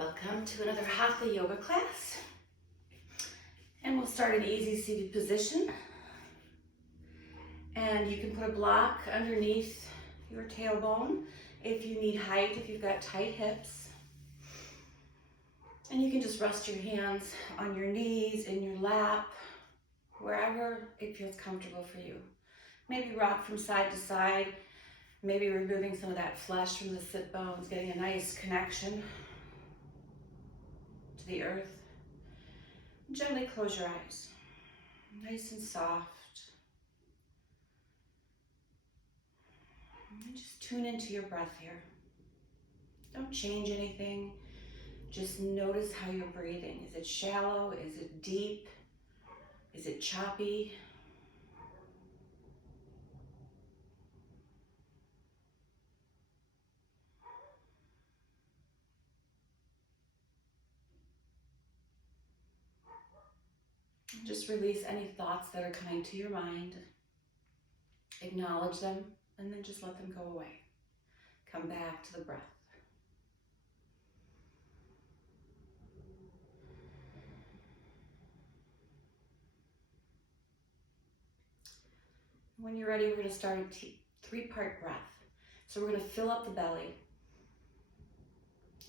Welcome to another Hatha yoga class. And we'll start an easy seated position. And you can put a block underneath your tailbone if you need height, if you've got tight hips. And you can just rest your hands on your knees, in your lap, wherever it feels comfortable for you. Maybe rock from side to side, maybe removing some of that flesh from the sit bones, getting a nice connection to the earth. Gently close your eyes, nice and soft. And just tune into your breath here. Don't change anything. Just notice how you're breathing. Is it shallow? Is it deep? Is it choppy? Just release any thoughts that are coming to your mind. Acknowledge them, and then just let them go away. Come back to the breath. When you're ready, we're going to start a three-part breath. So we're going to fill up the belly,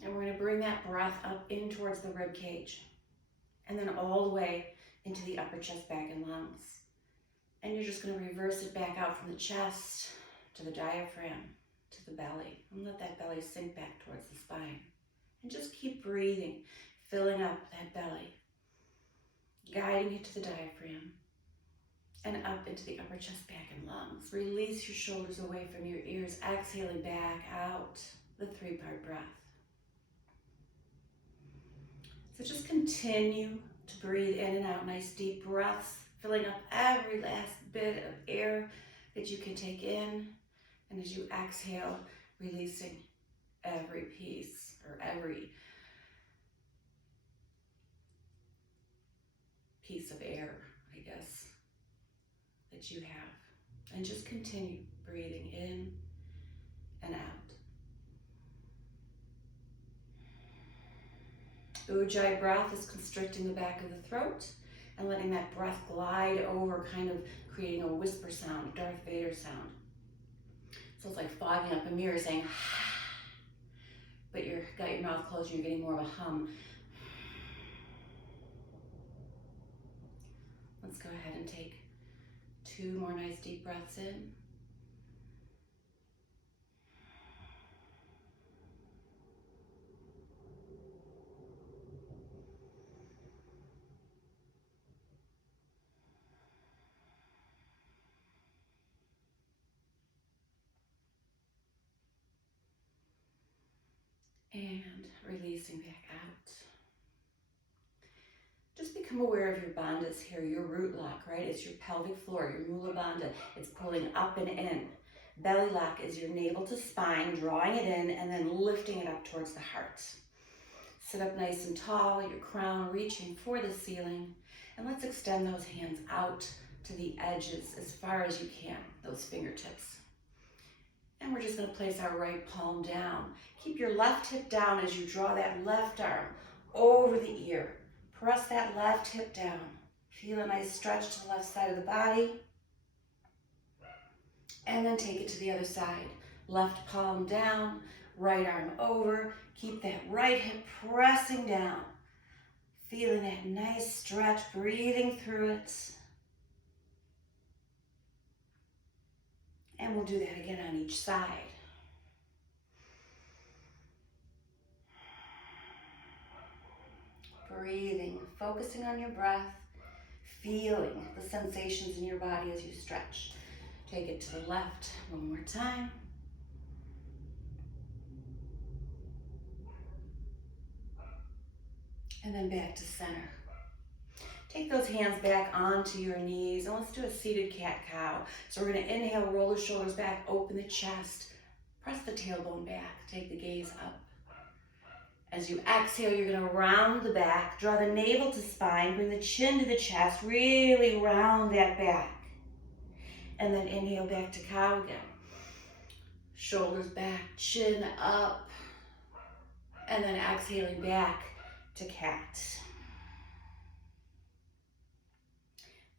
and we're going to bring that breath up in towards the rib cage, and then all the way into the upper chest, back, and lungs. And you're just going to reverse it back out from the chest to the diaphragm, to the belly, and let that belly sink back towards the spine. And just keep breathing, filling up that belly, guiding it to the diaphragm, and up into the upper chest, back, and lungs. Release your shoulders away from your ears, exhaling back out the three-part breath. So just continue to breathe in and out, nice deep breaths, filling up every last bit of air that you can take in. And as you exhale, releasing every piece or every piece of air, I guess, that you have. And just continue breathing in and out. Ujjayi breath is constricting the back of the throat and letting that breath glide over, kind of creating a whisper sound, Darth Vader sound. So it's like fogging up a mirror saying, but you've got your mouth closed and you're getting more of a hum. Let's go ahead and take 2 more nice deep breaths in. And releasing back out. Just become aware of your bandhas here, your root lock, right? It's your pelvic floor, your mula bandha. It's pulling up and in. Belly lock is your navel to spine, drawing it in and then lifting it up towards the heart. Sit up nice and tall, your crown reaching for the ceiling. And let's extend those hands out to the edges as far as you can, those fingertips. And we're just going to place our right palm down. Keep your left hip down as you draw that left arm over the ear. Press that left hip down. Feel a nice stretch to the left side of the body. And then take it to the other side. Left palm down, right arm over. Keep that right hip pressing down. Feeling that nice stretch, breathing through it. And we'll do that again on each side. Breathing, focusing on your breath, feeling the sensations in your body as you stretch. Take it to the left one more time. And then back to center. Take those hands back onto your knees and let's do a seated cat-cow. So we're going to inhale, roll the shoulders back, open the chest, press the tailbone back, take the gaze up. As you exhale, you're going to round the back, draw the navel to spine, bring the chin to the chest, really round that back. And then inhale back to cow again. Shoulders back, chin up. And then exhaling back to cat.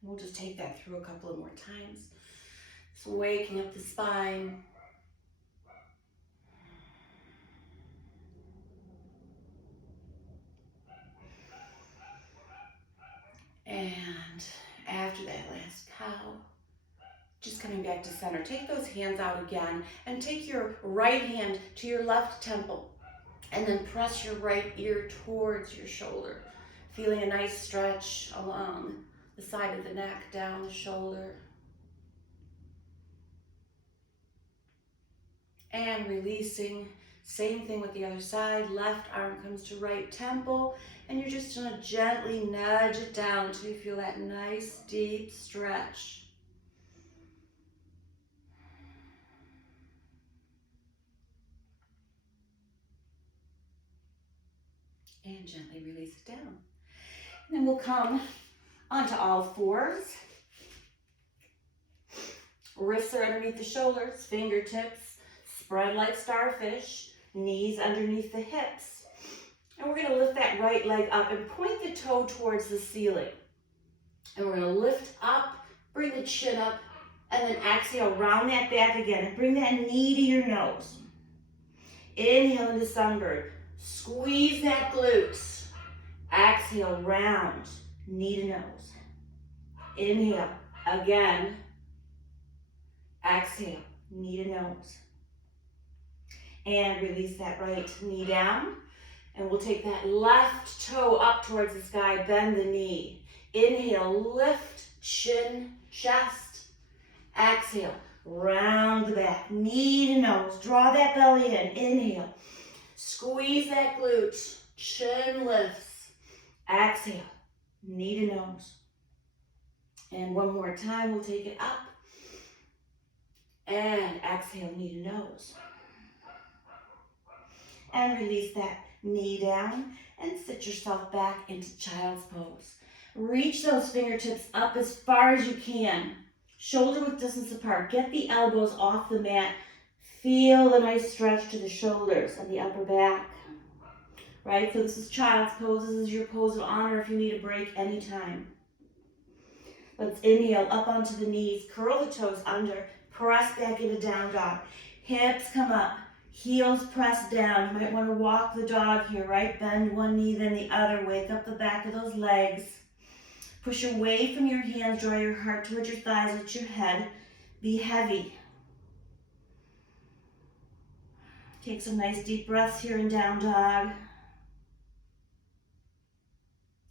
We'll just take that through a couple of more times. So waking up the spine. And after that last cow, just coming back to center. Take those hands out again and take your right hand to your left temple and then press your right ear towards your shoulder. Feeling a nice stretch along the side of the neck, down the shoulder. And releasing, same thing with the other side. Left arm comes to right temple, and you're just gonna gently nudge it down until you feel that nice deep stretch. And gently release it down. And then we'll come onto all fours. Wrists are underneath the shoulders, fingertips spread like starfish, knees underneath the hips. And we're gonna lift that right leg up and point the toe towards the ceiling. And we're gonna lift up, bring the chin up, and then exhale, round that back again, and bring that knee to your nose. Inhale into sunbird. Squeeze that glutes. Exhale, round, knee to nose. Inhale, again. Exhale, knee to nose. And release that right knee down. And we'll take that left toe up towards the sky, bend the knee. Inhale, lift, chin, chest. Exhale, round the back, knee to nose. Draw that belly in. Inhale. Squeeze that glute, chin lifts. Exhale, knee to nose. And one more time, we'll take it up. And exhale, knee to nose. And release that knee down and sit yourself back into child's pose. Reach those fingertips up as far as you can. Shoulder width distance apart. Get the elbows off the mat. Feel the nice stretch to the shoulders and the upper back. Right, so this is child's pose. This is your pose of honor if you need a break anytime. Let's inhale up onto the knees. Curl the toes under. Press back into down dog. Hips come up. Heels press down. You might want to walk the dog here, right? Bend one knee, then the other. Wake up the back of those legs. Push away from your hands. Draw your heart towards your thighs. Let your head be heavy. Take some nice deep breaths here in down dog.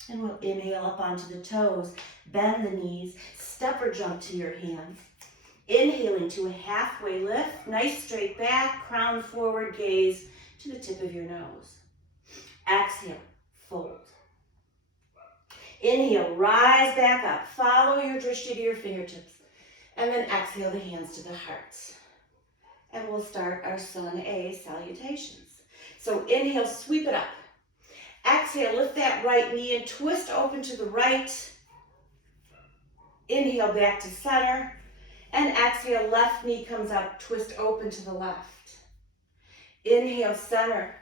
And we'll inhale up onto the toes. Bend the knees. Step or jump to your hands. Inhaling to a halfway lift. Nice straight back. Crown forward. Gaze to the tip of your nose. Exhale. Fold. Inhale. Rise back up. Follow your drishti to your fingertips. And then exhale the hands to the heart. And we'll start our Sun A salutations. So inhale, sweep it up. Exhale, lift that right knee and twist open to the right. Inhale, back to center. And exhale, left knee comes up, twist open to the left. Inhale, center.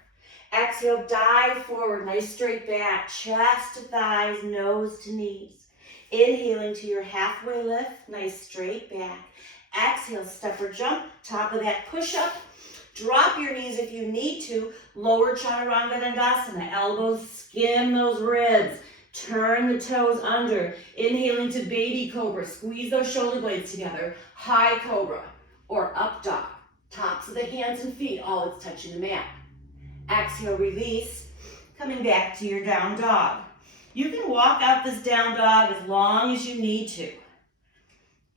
Exhale, dive forward, nice straight back, chest to thighs, nose to knees. Inhaling to your halfway lift, nice straight back. Exhale, step or jump, top of that push-up. Drop your knees if you need to. Lower chaturanga dandasana. Elbows skim those ribs. Turn the toes under. Inhaling to baby cobra. Squeeze those shoulder blades together. High cobra or up dog. Tops of the hands and feet, all that's touching the mat. Exhale, release. Coming back to your down dog. You can walk out this down dog as long as you need to.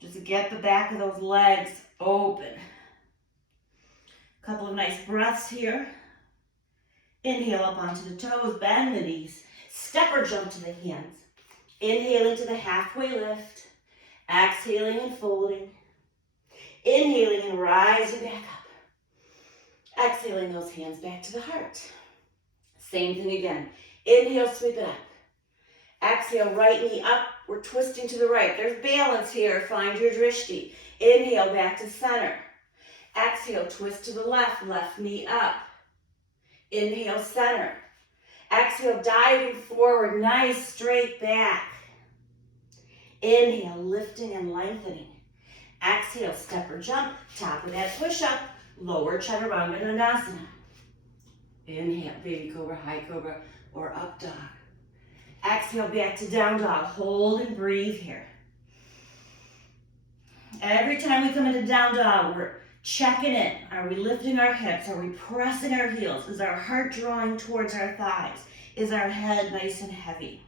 Just to get the back of those legs open. A couple of nice breaths here. Inhale up onto the toes, bend the knees. Step or jump to the hands. Inhaling to the halfway lift. Exhaling and folding. Inhaling and rising back up. Exhaling those hands back to the heart. Same thing again. Inhale, sweep it up. Exhale, right knee up. We're twisting to the right. There's balance here. Find your drishti. Inhale, back to center. Exhale, twist to the left. Left knee up. Inhale, center. Exhale, diving forward, nice straight back. Inhale, lifting and lengthening. Exhale, step or jump, top of that push-up, lower chaturanga dandasana. Inhale, baby cobra, high cobra, or up dog. Exhale, back to down dog. Hold and breathe here. Every time we come into down dog, we're checking in. Are we lifting our hips? Are we pressing our heels? Is our heart drawing towards our thighs? Is our head nice and heavy?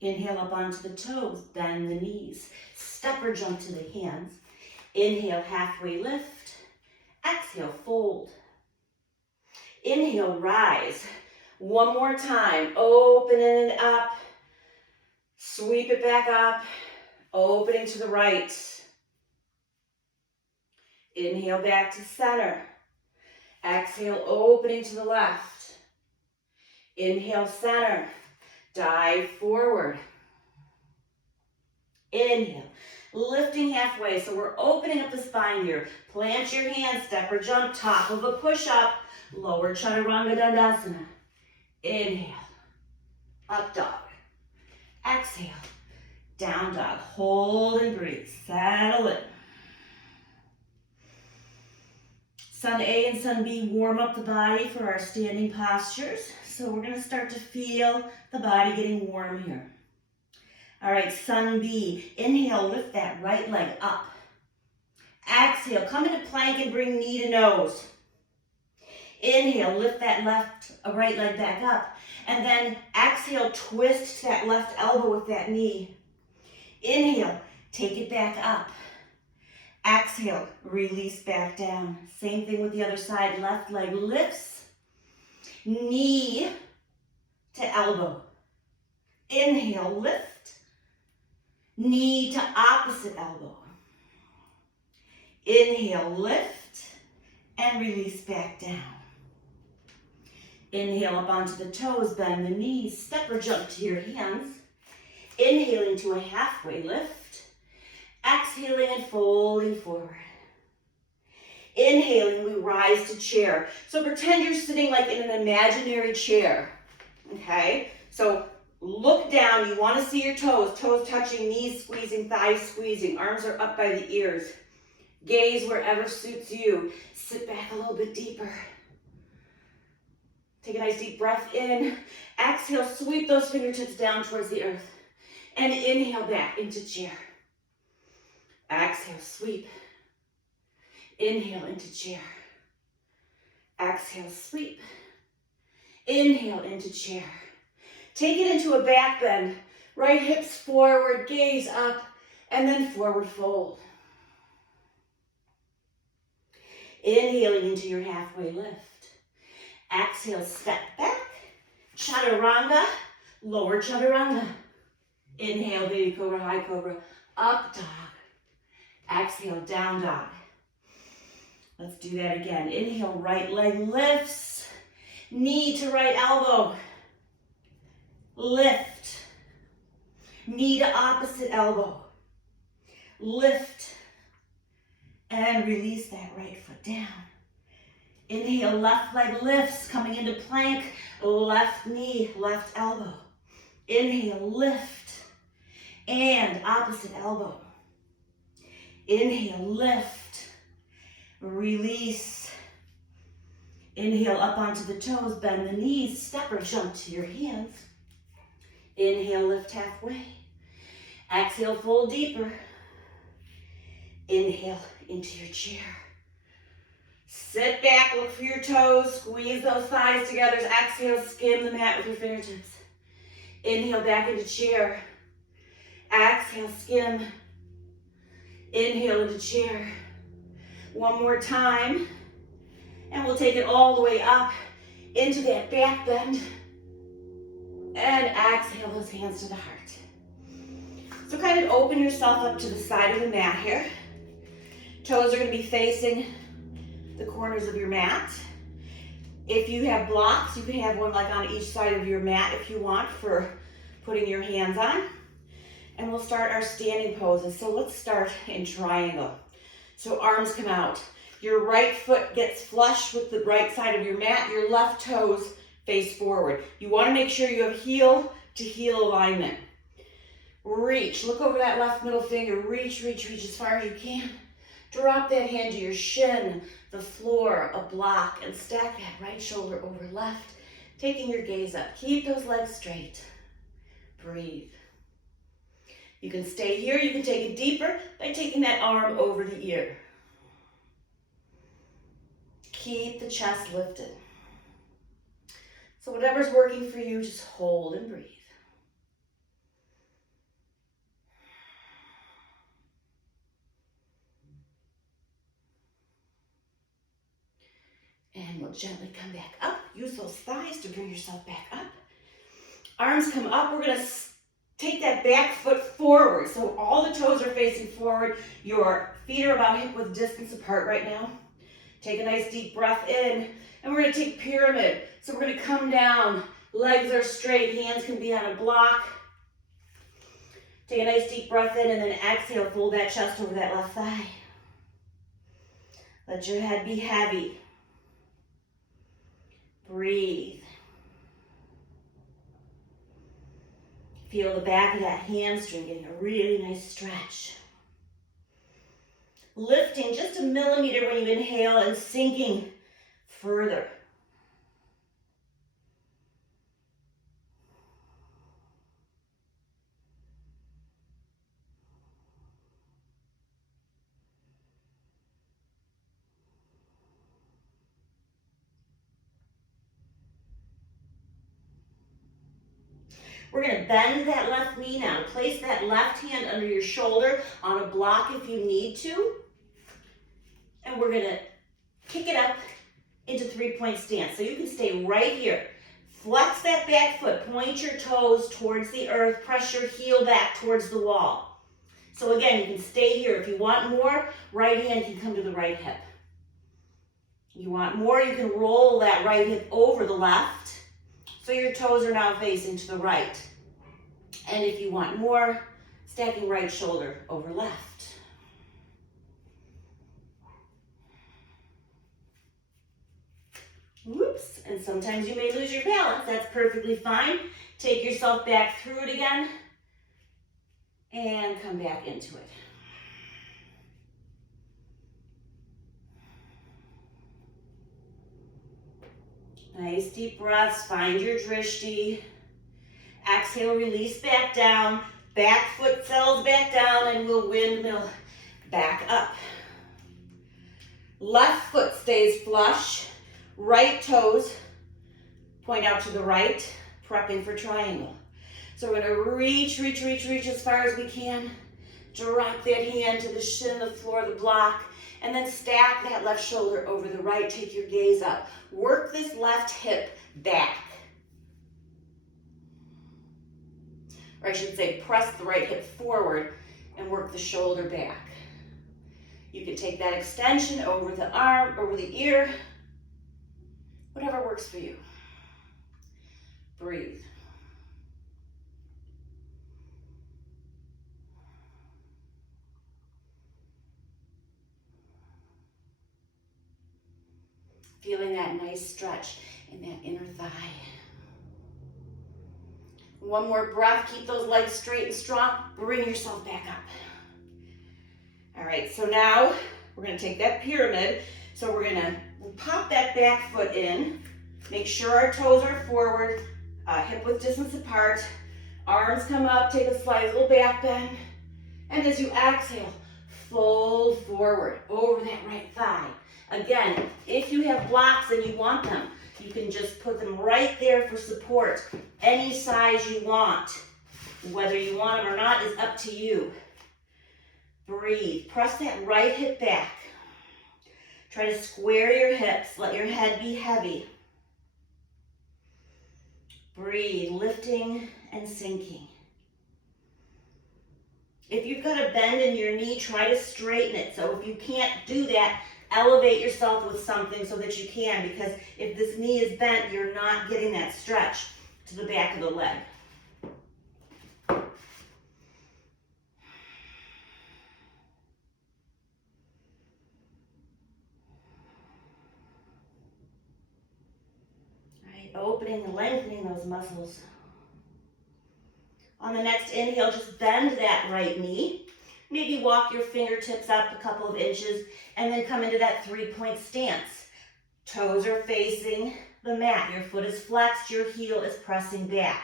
Inhale up onto the toes, bend the knees. Step or jump to the hands. Inhale, halfway lift. Exhale, fold. Inhale, rise. One more time, opening it up. Sweep it back up, opening to the right. Inhale, back to center. Exhale, opening to the left. Inhale, center. Dive forward. Inhale, lifting halfway. So we're opening up the spine here. Plant your hands, step or jump, top of a push-up, lower chaturanga dandasana. Inhale, up dog. Exhale, down dog. Hold and breathe. Settle in. Sun A and Sun B warm up the body for our standing postures. So we're going to start to feel the body getting warm here. All right, Sun B. Inhale, lift that right leg up. Exhale, come into plank and bring knee to nose. Inhale, lift that right leg back up. And then exhale, twist that left elbow with that knee. Inhale, take it back up. Exhale, release back down. Same thing with the other side. Left leg lifts. Knee to elbow. Inhale, lift. Knee to opposite elbow. Inhale, lift. And release back down. Inhale up onto the toes, bend the knees, step or jump to your hands. Inhaling to a halfway lift. Exhaling and folding forward. Inhaling, we rise to chair. So pretend you're sitting like in an imaginary chair, okay? So look down, you wanna see your toes touching, knees squeezing, thighs squeezing, arms are up by the ears. Gaze wherever suits you. Sit back a little bit deeper. Take a nice deep breath in. Exhale, sweep those fingertips down towards the earth. And inhale back into chair. Exhale, sweep. Inhale into chair. Exhale, sweep. Inhale into chair. Take it into a back bend. Right hips forward, gaze up, and then forward fold. Inhaling into your halfway lift. Exhale, step back. Chaturanga, lower chaturanga. Inhale, baby cobra, high cobra, up dog. Exhale, down dog. Let's do that again. Inhale, right leg lifts. Knee to right elbow. Lift. Knee to opposite elbow. Lift. And release that right foot down. Inhale, left leg lifts, coming into plank. Left knee, left elbow. Inhale, lift. And opposite elbow. Inhale, lift. Release. Inhale, up onto the toes, bend the knees, step or jump to your hands. Inhale, lift halfway. Exhale, fold deeper. Inhale, into your chair. Sit back, look for your toes, squeeze those thighs together. Exhale, skim the mat with your fingertips. Inhale, back into chair. Exhale, skim. Inhale into chair. One more time. And we'll take it all the way up into that back bend. And exhale those hands to the heart. So kind of open yourself up to the side of the mat here. Toes are going to be facing the corners of your mat. If you have blocks, you can have one like on each side of your mat if you want for putting your hands on. And we'll start our standing poses. So let's start in triangle. So arms come out. Your right foot gets flush with the right side of your mat. Your left toes face forward. You want to make sure you have heel to heel alignment. Reach, look over that left middle finger. Reach, reach, reach as far as you can. Drop that hand to your shin, the floor, a block, and stack that right shoulder over left, taking your gaze up. Keep those legs straight. Breathe. You can stay here. You can take it deeper by taking that arm over the ear. Keep the chest lifted. So whatever's working for you, just hold and breathe. And we'll gently come back up. Use those thighs to bring yourself back up. Arms come up. We're going to take that back foot forward. So all the toes are facing forward. Your feet are about hip width distance apart right now. Take a nice deep breath in. And we're going to take pyramid. So we're going to come down. Legs are straight. Hands can be on a block. Take a nice deep breath in and then exhale. Fold that chest over that left thigh. Let your head be heavy. Breathe. Feel the back of that hamstring getting a really nice stretch. Lifting just a millimeter when you inhale and sinking further. We're going to bend that left knee now. Place that left hand under your shoulder on a block if you need to. And we're going to kick it up into three-point stance. So you can stay right here. Flex that back foot. Point your toes towards the earth. Press your heel back towards the wall. So again, you can stay here. If you want more, right hand can come to the right hip. You want more, you can roll that right hip over the left. So your toes are now facing to the right. And if you want more, stacking right shoulder over left. Whoops, and sometimes you may lose your balance. That's perfectly fine. Take yourself back through it again and come back into it. Nice deep breaths, find your drishti. Exhale, release back down. Back foot settles back down and we'll windmill back up. Left foot stays flush. Right toes point out to the right, prepping for triangle. So we're gonna reach, reach, reach, reach as far as we can. Drop that hand to the shin, the floor, the block, and then stack that left shoulder over the right. Take your gaze up. Work this left hip back. Or I should say, press the right hip forward and work the shoulder back. You can take that extension over the arm, over the ear, whatever works for you. Breathe. Feeling that nice stretch in that inner thigh. One more breath, keep those legs straight and strong. Bring yourself back up. All right, so now we're gonna take that pyramid. So we'll pop that back foot in. Make sure our toes are forward, hip width distance apart. Arms come up, take a slight little back bend. And as you exhale, fold forward over that right thigh. Again, if you have blocks and you want them, you can just put them right there for support. Any size you want. Whether you want them or not is up to you. Breathe. Press that right hip back. Try to square your hips. Let your head be heavy. Breathe, lifting and sinking. If you've got a bend in your knee, try to straighten it. So if you can't do that, elevate yourself with something so that you can, because if this knee is bent, you're not getting that stretch to the back of the leg. opening and lengthening those muscles. On the next inhale, just bend that right knee. Maybe walk your fingertips up a couple of inches and then come into that 3-point stance. Toes are facing the mat. Your foot is flexed, your heel is pressing back.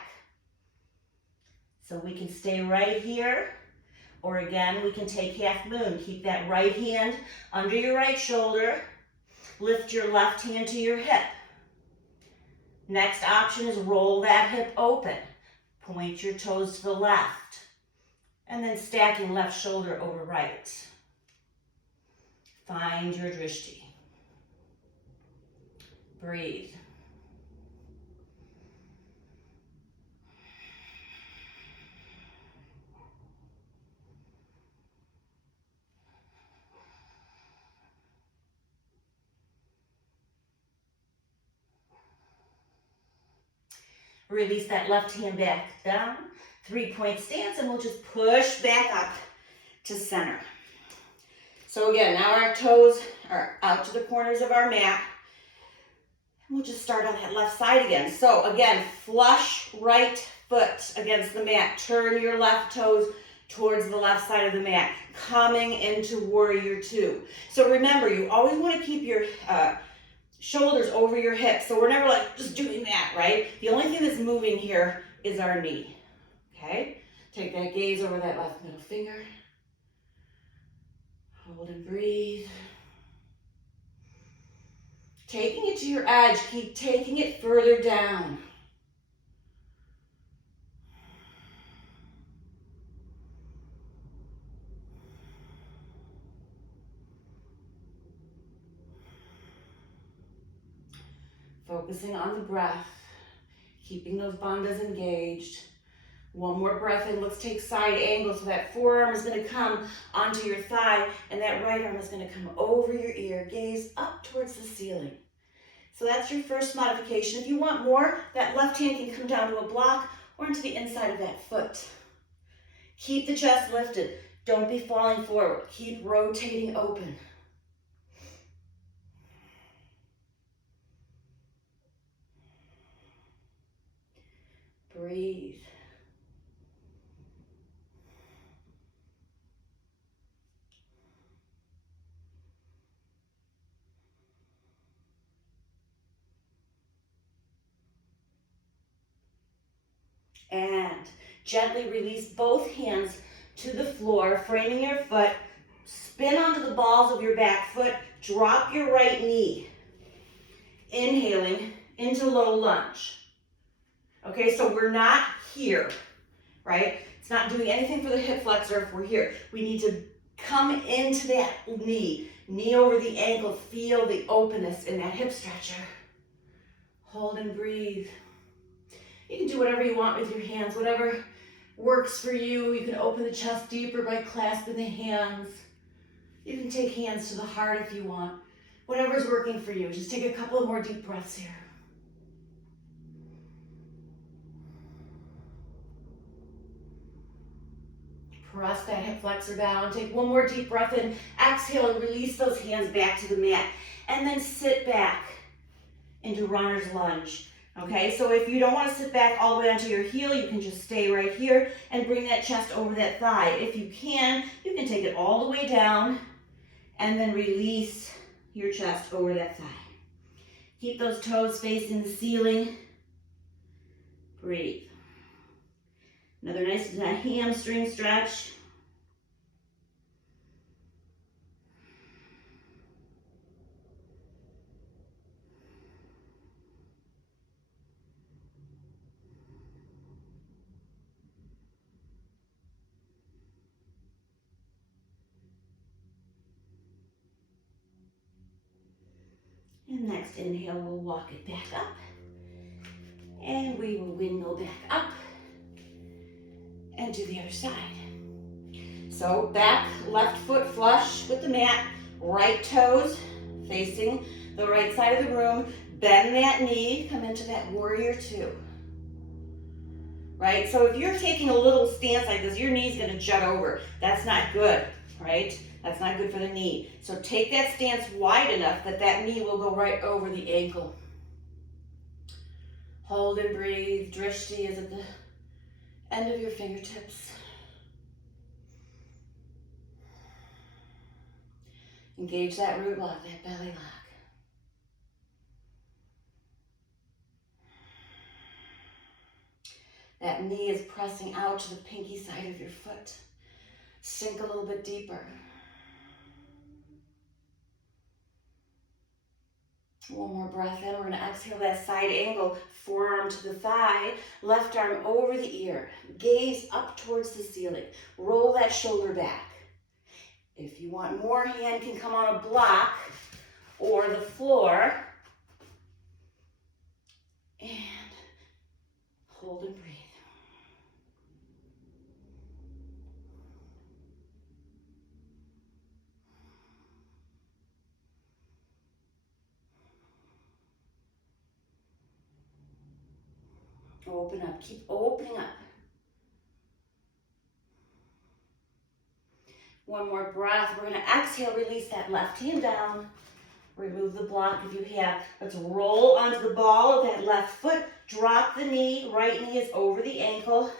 So we can stay right here, or again, we can take half moon. Keep that right hand under your right shoulder. Lift your left hand to your hip. Next option is roll that hip open. Point your toes to the left. And then stacking left shoulder over right. Find your drishti. Breathe. Release that left hand back down, 3-point stance, and we'll just push back up to center. So again, now our toes are out to the corners of our mat. We'll just start on that left side again. So again, flush right foot against the mat. Turn your left toes towards the left side of the mat, coming into warrior two. So remember, you always want to keep your shoulders over your hips. So we're never like just doing that, right? The only thing that's moving here is our knee, okay? Take that gaze over that left middle finger. Hold and breathe. Taking it to your edge, keep taking it further down. Focusing on the breath, keeping those bandhas engaged. One more breath in. Let's take side angle. So that forearm is going to come onto your thigh and that right arm is going to come over your ear. Gaze up towards the ceiling. So that's your first modification. If you want more, that left hand can come down to a block or into the inside of that foot. Keep the chest lifted. Don't be falling forward. Keep rotating open. Breathe. And gently release both hands to the floor, framing your foot. Spin onto the balls of your back foot. Drop your right knee. Inhaling into low lunge. Okay, so we're not here, right? It's not doing anything for the hip flexor if we're here. We need to come into that knee. Knee over the ankle. Feel the openness in that hip stretcher. Hold and breathe. You can do whatever you want with your hands, whatever works for you. You can open the chest deeper by clasping the hands. You can take hands to the heart if you want. Whatever's working for you. Just take a couple of more deep breaths here. Press that hip flexor down. Take one more deep breath in. Exhale and release those hands back to the mat. And then sit back into runner's lunge. Okay, so if you don't want to sit back all the way onto your heel, you can just stay right here and bring that chest over that thigh. If you can take it all the way down and then release your chest over that thigh. Keep those toes facing the ceiling. Breathe. Another nice hamstring stretch. And next inhale, we'll walk it back up. And we will wiggle back up. And do the other side. So back, left foot flush with the mat, right toes facing the right side of the room. Bend that knee, come into that warrior two. Right, so if you're taking a little stance like this, your knee's gonna jut over. That's not good, right? That's not good for the knee. So take that stance wide enough that that knee will go right over the ankle. Hold and breathe. Drishti is at the end of your fingertips. Engage that root lock, that belly lock. That knee is pressing out to the pinky side of your foot. Sink a little bit deeper. One more breath in. We're going to exhale that side angle, forearm to the thigh, left arm over the ear. Gaze up towards the ceiling. Roll that shoulder back. If you want more, hand can come on a block or the floor. And hold and breathe. Open up. Keep opening up. One more breath. We're going to exhale, release that left hand down. Remove the block if you have. Let's roll onto the ball of that left foot. Drop the knee. Right knee is over the ankle.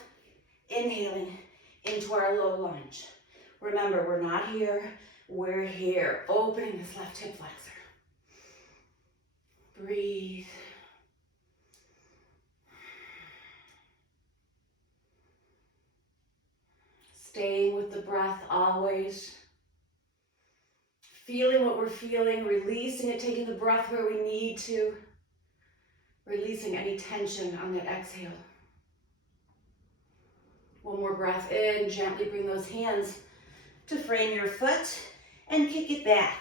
Inhaling into our low lunge. Remember, we're not here. We're here. Opening this left hip flexor. Breathe. Staying with the breath always. Feeling what we're feeling, releasing it, taking the breath where we need to. Releasing any tension on that exhale. One more breath in, gently bring those hands to frame your foot and kick it back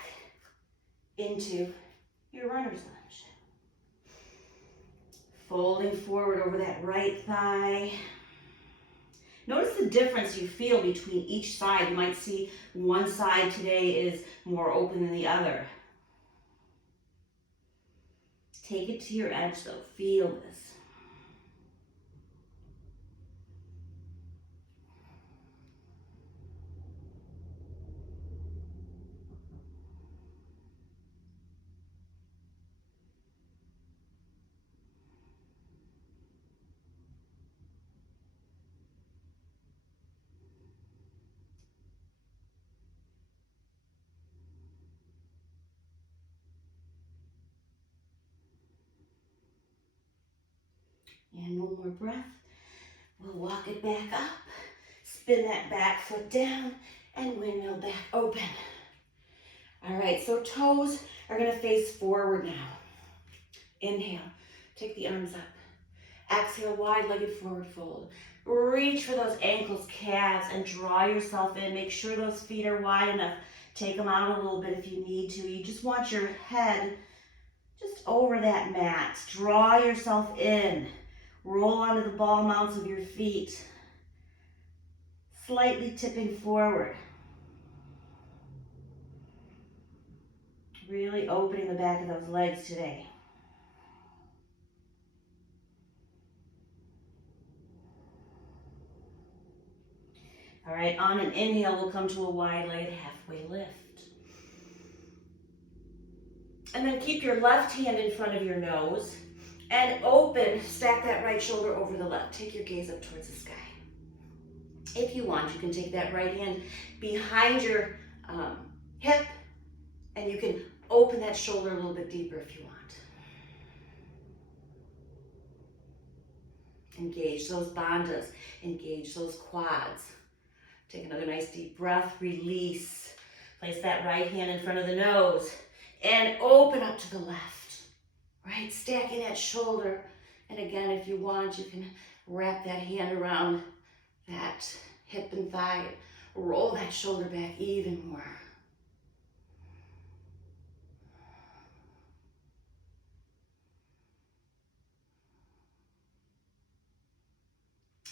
into your runner's lunge. Folding forward over that right thigh. Notice the difference you feel between each side. You might see one side today is more open than the other. Take it to your edge though. Feel this. And one more breath. We'll walk it back up. Spin that back foot down and windmill back open. All right, so toes are gonna face forward now. Inhale, take the arms up. Exhale, wide-legged forward fold. Reach for those ankles, calves, and draw yourself in. Make sure those feet are wide enough. Take them out a little bit if you need to. You just want your head just over that mat. Draw yourself in. Roll onto the ball mounts of your feet. Slightly tipping forward. Really opening the back of those legs today. All right, on an inhale, we'll come to a wide-legged halfway lift. And then keep your left hand in front of your nose and open, stack that right shoulder over the left. Take your gaze up towards the sky. If you want, you can take that right hand behind your hip and you can open that shoulder a little bit deeper if you want. Engage those bandhas, engage those quads. Take another nice deep breath, release. Place that right hand in front of the nose and open up to the left, right? Stacking that shoulder. And again, if you want, you can wrap that hand around that hip and thigh. Roll that shoulder back even more.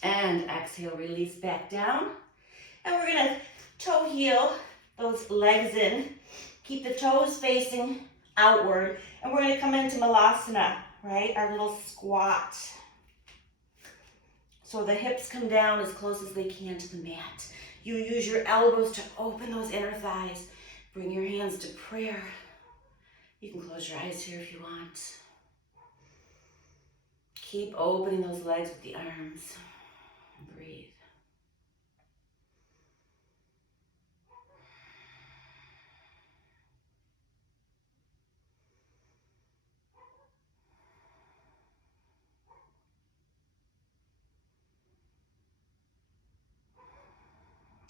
And exhale, release back down. And we're gonna toe heel those legs in. Keep the toes facing outward. And we're gonna come into Malasana, right? Our little squat. So the hips come down as close as they can to the mat. You use your elbows to open those inner thighs. Bring your hands to prayer. You can close your eyes here if you want. Keep opening those legs with the arms. Breathe.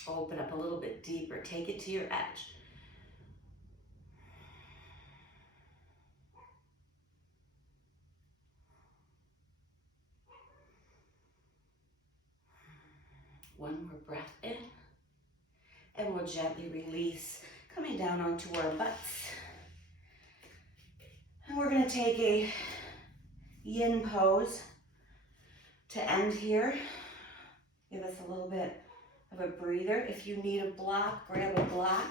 Open up a little bit deeper. Take it to your edge. One more breath in. And we'll gently release, coming down onto our butts. And we're going to take a yin pose to end here. Give us a little bit of a breather. If you need a block, grab a block.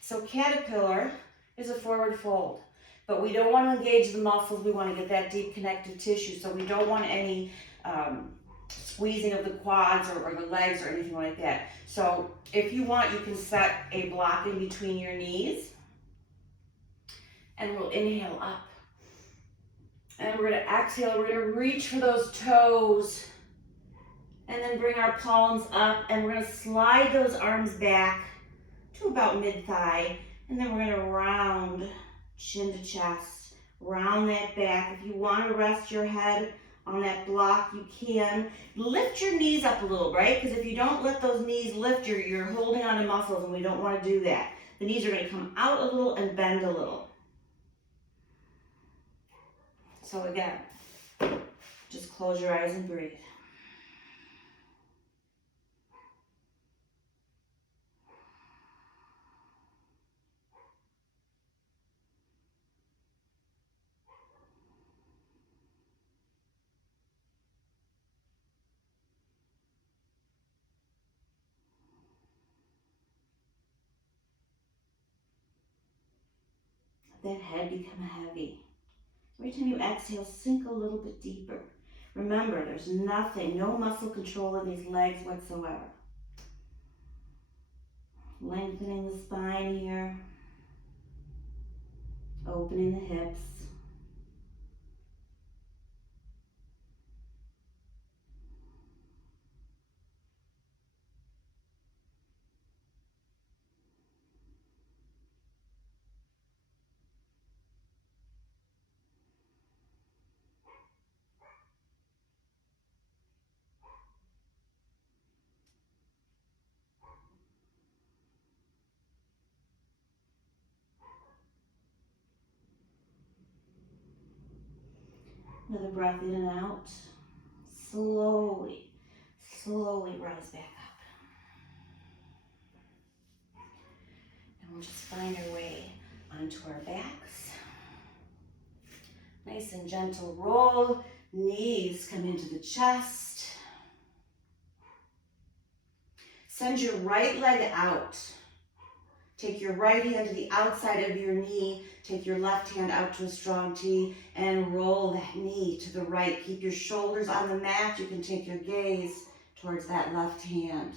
So caterpillar is a forward fold, but we don't want to engage the muscles. We want to get that deep connective tissue. So we don't want any squeezing of the quads or the legs or anything like that. So if you want, you can set a block in between your knees. And we'll inhale up. And we're going to exhale. We're going to reach for those toes. And then bring our palms up. And we're going to slide those arms back to about mid-thigh. And then we're going to round chin to chest. Round that back. If you want to rest your head on that block, you can. Lift your knees up a little, right? Because if you don't let those knees lift, you're holding on to muscles, and we don't want to do that. The knees are going to come out a little and bend a little. So again, just close your eyes and breathe. Let that head become heavy. Every time you exhale, sink a little bit deeper. Remember, there's nothing, no muscle control in these legs whatsoever. Lengthening the spine here. Opening the hips. Another breath in and out. Slowly, slowly rise back up. And we'll just find our way onto our backs. Nice and gentle roll. Knees come into the chest. Send your right leg out. Take your right hand to the outside of your knee. Take your left hand out to a strong T and roll that knee to the right. Keep your shoulders on the mat. You can take your gaze towards that left hand.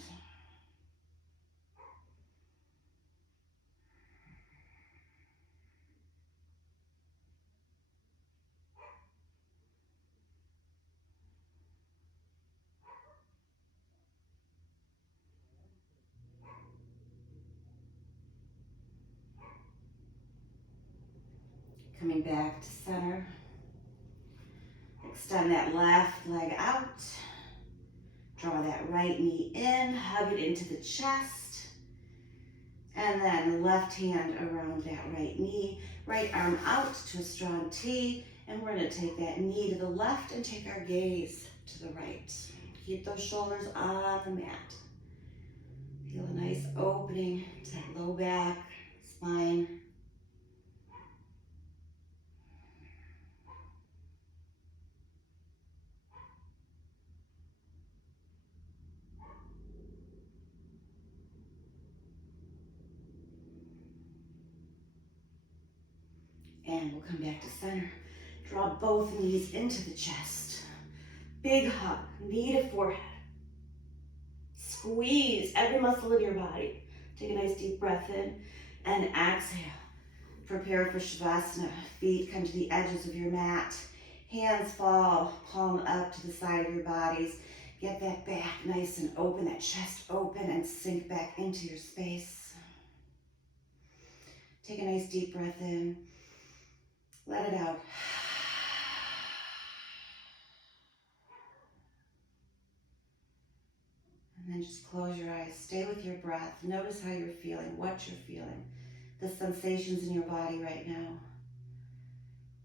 Coming back to center. Extend that left leg out. Draw that right knee in, hug it into the chest. And then left hand around that right knee. Right arm out to a strong T. And we're going to take that knee to the left and take our gaze to the right. Keep those shoulders on the mat. Feel a nice opening to that low back, spine. And we'll come back to center. Draw both knees into the chest. Big hug, knee to forehead. Squeeze every muscle in your body. Take a nice deep breath in and exhale. Prepare for Shavasana. Feet come to the edges of your mat. Hands fall, palm up to the side of your bodies. Get that back nice and open, that chest open, and sink back into your space. Take a nice deep breath in. Let it out. And then just close your eyes. Stay with your breath. Notice how you're feeling, what you're feeling, the sensations in your body right now.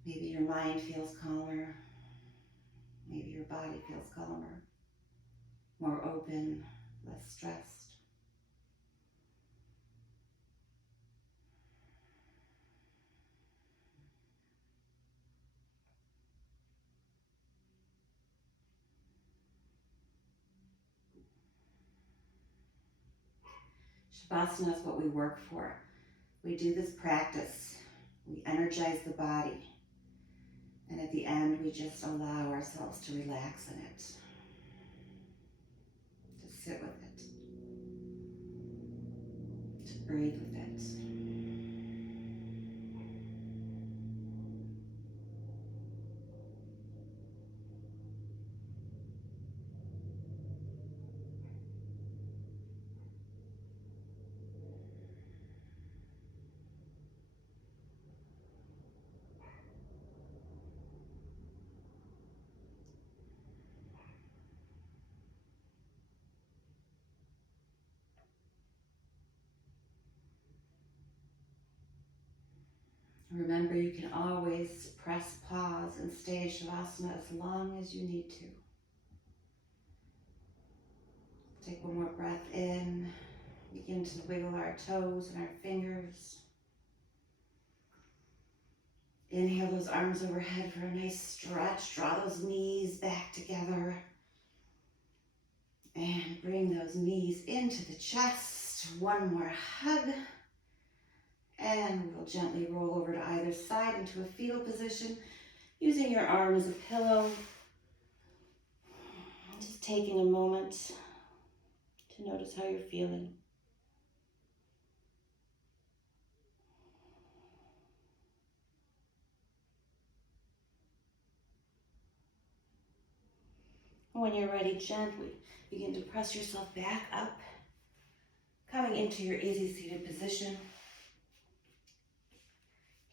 Maybe your mind feels calmer. Maybe your body feels calmer, more open, less stressed. Shavasana is what we work for. We do this practice. We energize the body. And at the end, we just allow ourselves to relax in it. To sit with it. To breathe with it. Remember, you can always press pause and stay in Shavasana as long as you need to. Take one more breath in. Begin to wiggle our toes and our fingers. Inhale those arms overhead for a nice stretch. Draw those knees back together. And bring those knees into the chest. One more hug. And we'll gently roll over to either side into a fetal position, using your arm as a pillow. Just taking a moment to notice how you're feeling. When you're ready, gently begin to press yourself back up, coming into your easy seated position.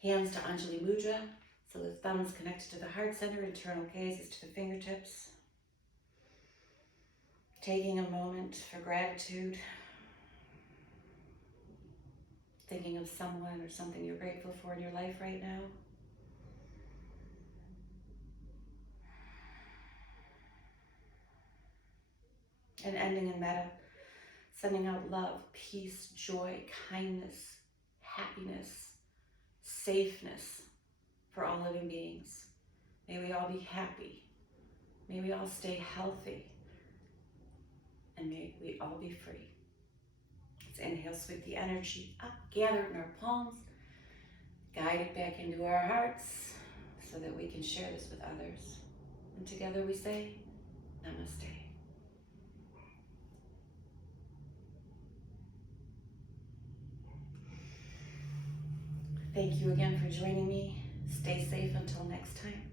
Hands to Anjali Mudra, so the thumbs connected to the heart center, internal gaze is to the fingertips. Taking a moment for gratitude, thinking of someone or something you're grateful for in your life right now. And ending in metta, sending out love, peace, joy, kindness, happiness, safeness for all living beings. May we all be happy. May we all stay healthy. And may we all be free. Let's inhale, sweep the energy up, gather it in our palms, guide it back into our hearts so that we can share this with others. And together we say, Namaste. Thank you again for joining me. Stay safe until next time.